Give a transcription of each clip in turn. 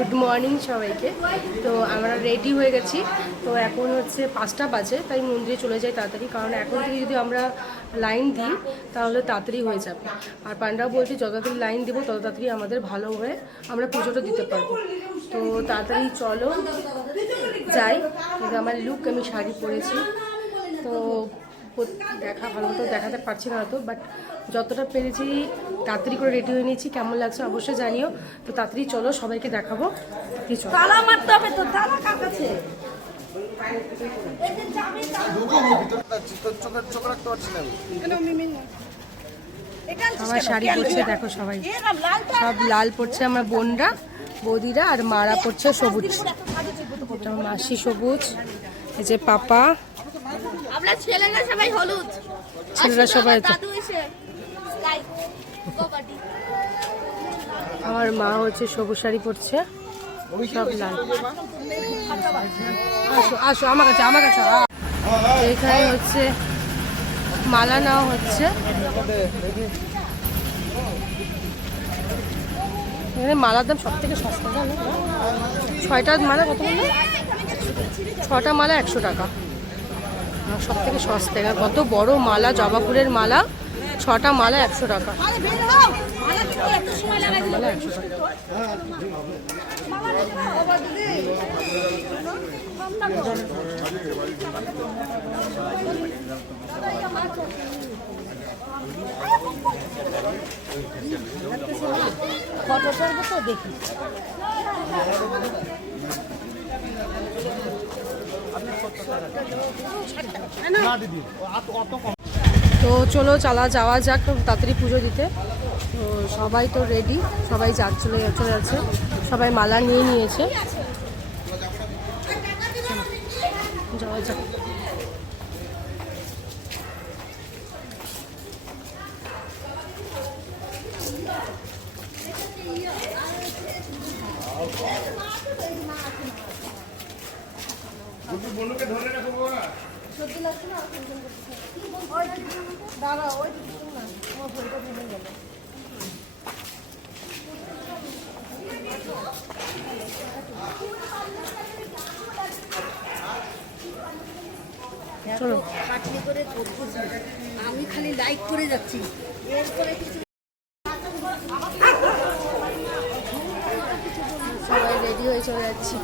Good morning সবাইকে। তো আমরা রেডি হয়ে গেছি। তো এখন হচ্ছে পাঁচটা বাজে, তাই মন্দিরে চলে যাই তাড়াতাড়ি, কারণ এখন থেকে যদি আমরা লাইন দিই, তাহলে তাড়াতাড়ি হয়ে যাবে। আর পান্ডাও বলছে, যত তাড়াতাড়ি লাইন দেবো, তত তাড়াতাড়ি আমাদের ভালো হয়ে আমরা পুজোটা দিতে পারব। তো তাড়াতাড়ি চলো, যাই। কিন্তু আমার লুক আমি শাড়ি পরেছি। তো দেখা ভালো মতো দেখাতে পারছি না হয়তো বাট যতটা পেরেছি তাড়াতাড়ি করে রেডি হয়ে নিয়েছি কেমন লাগছে অবশ্যই জানিও। তো তাড়াতাড়ি চলো সবাইকে দেখাবো। কি চলো। তালা মারতে হবে তো তালা কার কাছে। আমার শাড়ি পরছে দেখো সবাই। সব লাল পড়ছে আমার বোনরা বৌদিরা আর মারা পড়ছে সবুজ। মাসি সবুজ এই যে পাপা। আমরা ছেলেরা সবাই হলুদ। ছেলেরা সবাই দাদু এসে আমার মা হচ্ছে সবুজ শাড়ি পরছে। সব লাল। আসো আসো আমার কাছে আমার কাছে। এখানে হচ্ছে মালা নেওয়া হচ্ছে। এখানে মালার দাম সব থেকে সস্তা জানো? ছয়টা মালা কত বলল? ছটা মালা একশো টাকা। সব থেকে সস্তা কত বড় মালা জবা ফুলের মালা ছটা মালা একশো টাকা। মালা একশো ফটো করব তো দেখি। তো চলো, চালা, যাওয়া যাক তাড়াতাড়ি পুজো দিতে। তো সবাই তো রেডি সবাই যা চলে চলে যাচ্ছে সবাই মালা নিয়ে নিয়েছে। যাওয়া যাক। চলো। খাটনি করে করব না। আমি খালি লাইক করে যাচ্ছি। এরপরে কিছু সবাই রেডি হয়ে চলে যাচ্ছি।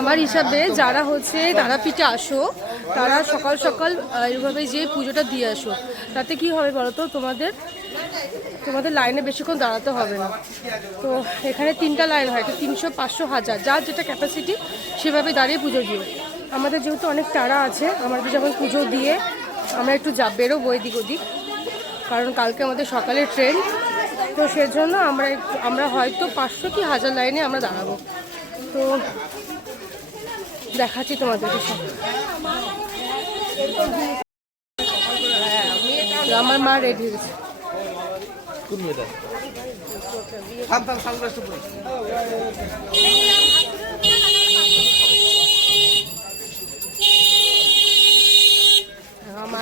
আমার হিসাবে যারা হচ্ছে তারাপীঠে আসো, তারা সকাল সকাল এইভাবে যে পুজোটা দিয়ে আসো, তাতে কি হবে বলো তো তোমাদের তোমাদের লাইনে বেশিক্ষণ দাঁড়াতে হবে না। তো এখানে তিনটা লাইন হয়, তো তিনশো পাঁচশো হাজার, যার যেটা ক্যাপাসিটি সেভাবে দাঁড়িয়ে পুজো দিও। আমাদের যেহেতু অনেক তাড়া আছে আমাদের যখন পুজো দিয়ে আমরা একটু যা বেরোবো এদিক ওদিক। কারণ কালকে আমাদের সকালে ট্রেন তো সেজন্য আমরা একটু আমরা হয়তো পাঁচশো কি হাজার লাইনে আমরা দাঁড়াবো। তো দেখাচ্ছি তোমাদেরকে সব আমার মা রেডি হয়েছে। থাম থাম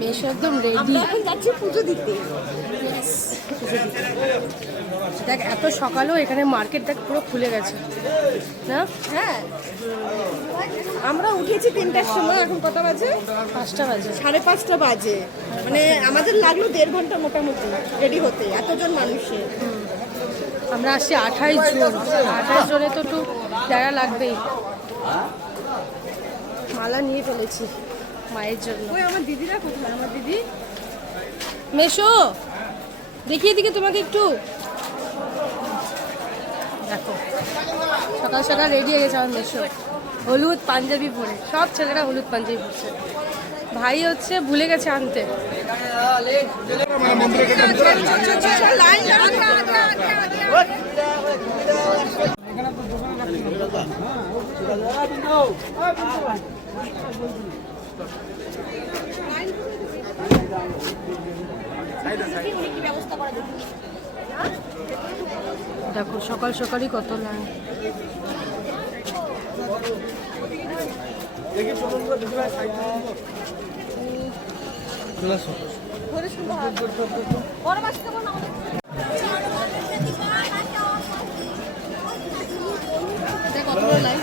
মেশ একদম রেডি এখন যাচ্ছি পুজো দিতে। দেখ এত সকালেও এখানে মার্কেট দেখ পুরো খুলে গেছে। না? হ্যাঁ। আমরা উঠেছি তিনটার সময় এখন কটা বাজে? পাঁচটা বাজে। সাড়ে পাঁচটা বাজে। মানে আমাদের লাগল দেড় ঘণ্টা মোটামুটি রেডি হতে এতজন মানুষের আমরা আসছি আঠাইশ জন। আঠাইশ জনে তো একটু যারা লাগবেই। মালা নিয়ে ফেলেছি। মায়ের জন্য। ওই আমার দিদিরা কোথায়? আমার দিদি? মেশো দেখিয়ে দিকে তোমাকে একটু। দেখো সকাল সকাল রেডি হয়ে গেছে আমার মেশো। হলুদ পাঞ্জাবি পরে। সব ছেলেরা হলুদ পাঞ্জাবি পরছে। ভাই হচ্ছে ভুলে গেছে আনতে। দেখো সকাল সকালই কত লাইন কত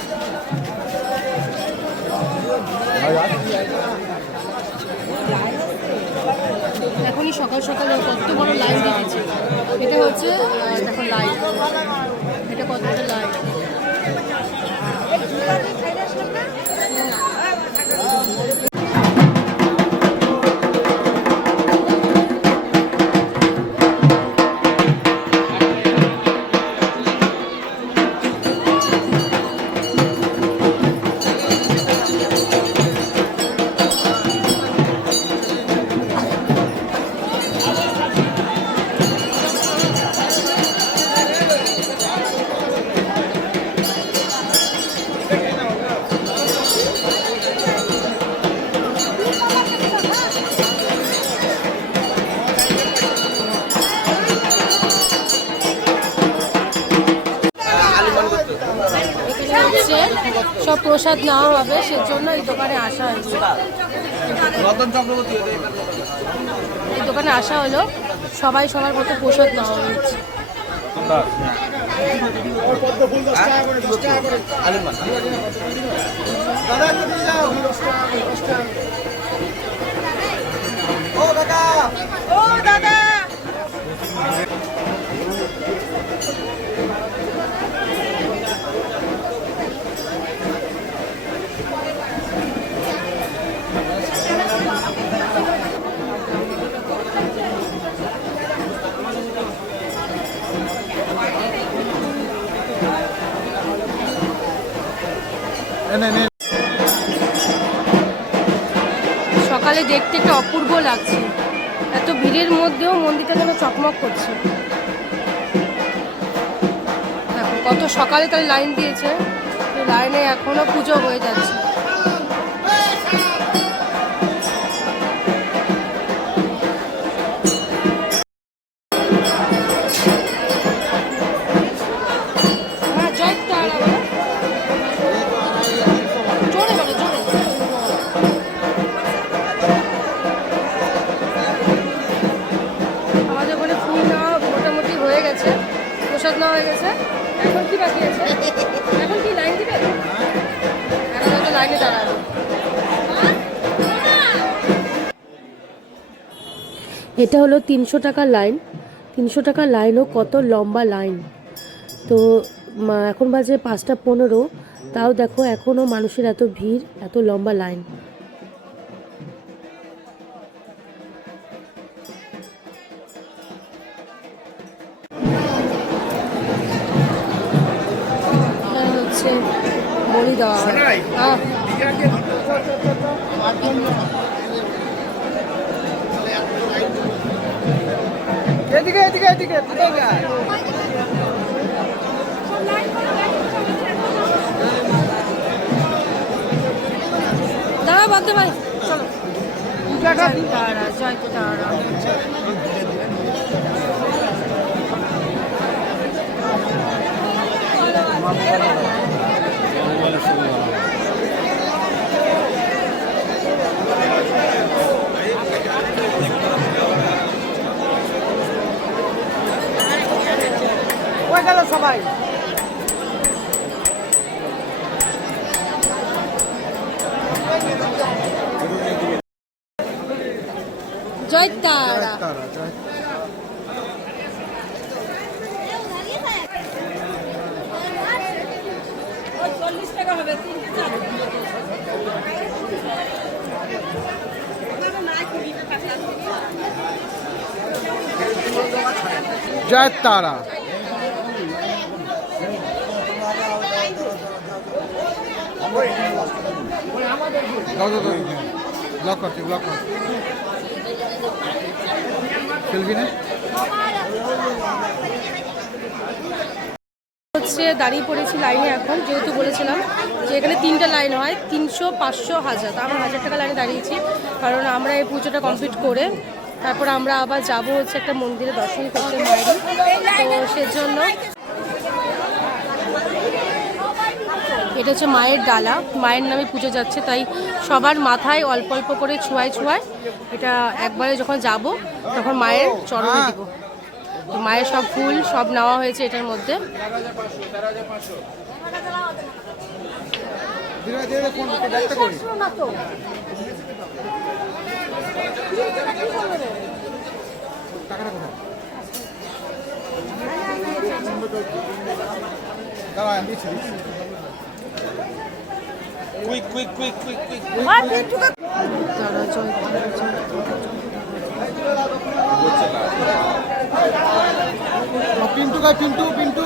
এটা হচ্ছে সব প্রসাদ নেওয়া হবে সেজন্য এই দোকানে আসা হয়েছে। এই দোকানে আসা হলো সবাই সবার মতো প্রসাদ নেওয়া হয়েছে। আলিমান সকালে দেখতে একটা অপূর্ব লাগছে। এত ভিড়ের মধ্যেও মন্দিরটা যেন চকমক করছে। দেখো, কত সকালে তাই লাইন দিয়েছে। লাইনে এখনও পুজো হয়ে যাচ্ছে। এটা হলো তিনশো টাকা লাইন। তিনশো টাকার লাইনও কত লম্বা লাইন। তো এখন বাজে পাঁচটা পনেরো। তাও দেখো এখনও মানুষের এত ভিড়, এত লম্বা লাইন। বাদে ভাই চলো। তারা জয় তারা। সবাই জয় তারা জয় তারা। হচ্ছে দাঁড়িয়ে পড়েছি লাইনে এখন, যেহেতু বলেছিলাম যে এখানে তিনটা লাইন হয়, তিনশো, পাঁচশো, হাজার। তো আমরা হাজার টাকা লাইনে দাঁড়িয়েছি, কারণ আমরা এই পুজোটা কমপ্লিট করে তারপর আমরা আবার যাব হচ্ছে একটা মন্দিরে দর্শন করতে মায়ের তো সেজন্য এটা হচ্ছে মায়ের ডালা মায়ের নামে পুজো যাচ্ছে তাই সবার মাথায় অল্প অল্প করে ছোঁয়ায় ছোঁয়ায় এটা একবারে যখন যাব তখন মায়ের চরণে দিব তো মায়ের সব ফুল সব নেওয়া হয়েছে এটার মধ্যে ধীরে ধীরে ফোন দেখতে করি টাকাটা কোথায় দাঁড়া আমি দিচ্ছি দিচ্ছি Quick, quick, quick, quick, quick. তারা জয় তারা জয়। পিন্টু কই পিন্টু পিন্টু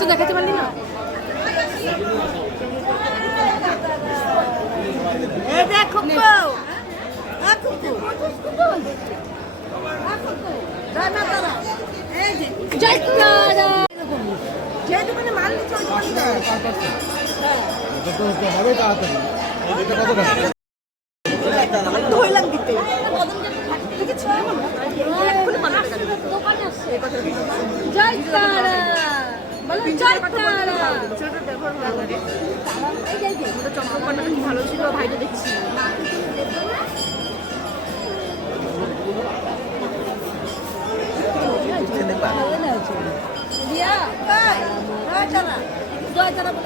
তো দেখাতে পারলি না? নে। জয় তারা। যে দোকানে মাল নিচ্ছে ওই দোকানে দেয়। এটা তো তো হবে তাড়াতাড়ি। কত টাকা আমি তো হইলাম দিতে তুই কি ছিলি না? এক্ষুনি পাঁচ টাকা দিবি। জয় তারা। বলো জয় তারা। ছেলেটার ব্যবহার ভালো লাগে। ওটা চম্পকটা খুব ভালো ছিল ভাইটা দেখছি জয় তারা।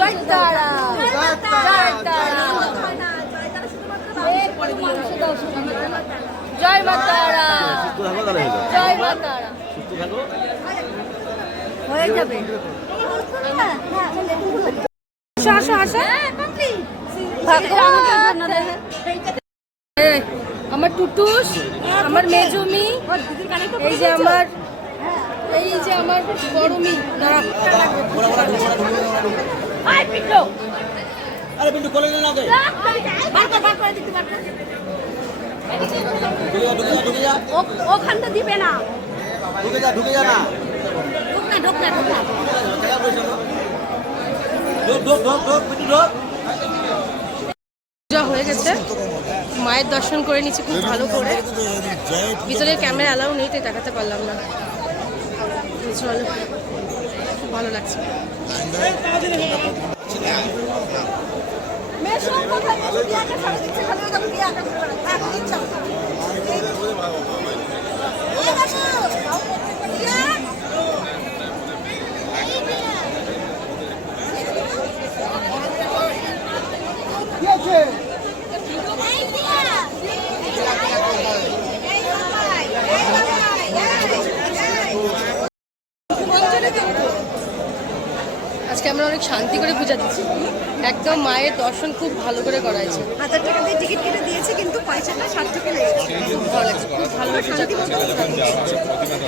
জয় তারা। জয় মা তারা জয় মা হয়ে যাবে আসো আসো আসো আমার টুটুস আমার মেজুমি এই যে আমার এই যে আমার বড়মি দাঁড়া। আরে বিন্দু কোলে না ওকে ঢুকে যা ঢুকে যা ঢুকে যা ওখানটা দিবে না। ঢুকে যা ঢুকে যা না পূজা হয়ে গেছে। মায়ের দর্শন করে নিচ্ছি খুব ভালো করে। ভিতরে ক্যামেরা অ্যালাউ নেই, তাই দেখাতে পারলাম না। চলো, ভালো লাগছে। মেশো কোথায় মেশো দিয়ে আকাশ ছাড়া দিচ্ছে খালি ওই দেখো দিয়ে আকাশ ছাড়া হ্যাঁ দিচ্ছ এই মেশো দিয়া কি আছে আজকে আমরা অনেক শান্তি করে পূজা দিচ্ছি একদম মায়ের দর্শন খুব ভালো করে করাইছে। হাজার টাকা দিয়ে টিকিট কেটে দিয়েছে কিন্তু পয়সাটা ষাট টাকা লেগেছে খুব ভালো লাগছে খুব ভালো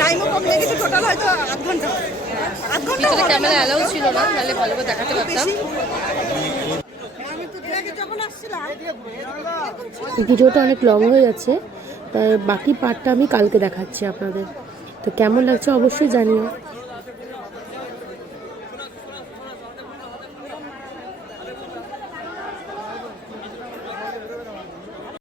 টাইমও কম লেগেছে টোটাল হয়তো আধ ঘণ্টা। আধ ঘণ্টা ভিতরে ক্যামেরা অ্যালাউ ছিল না নাহলে ভালো করে দেখাতে পারতাম। আমি তো দেখে যখন আসছিলাম ভিডিওটা অনেক লং হয়ে যাচ্ছে তাই বাকি পার্টটা আমি কালকে দেখাচ্ছি আপনাদের। তো কেমন লাগছে অবশ্যই জানিও।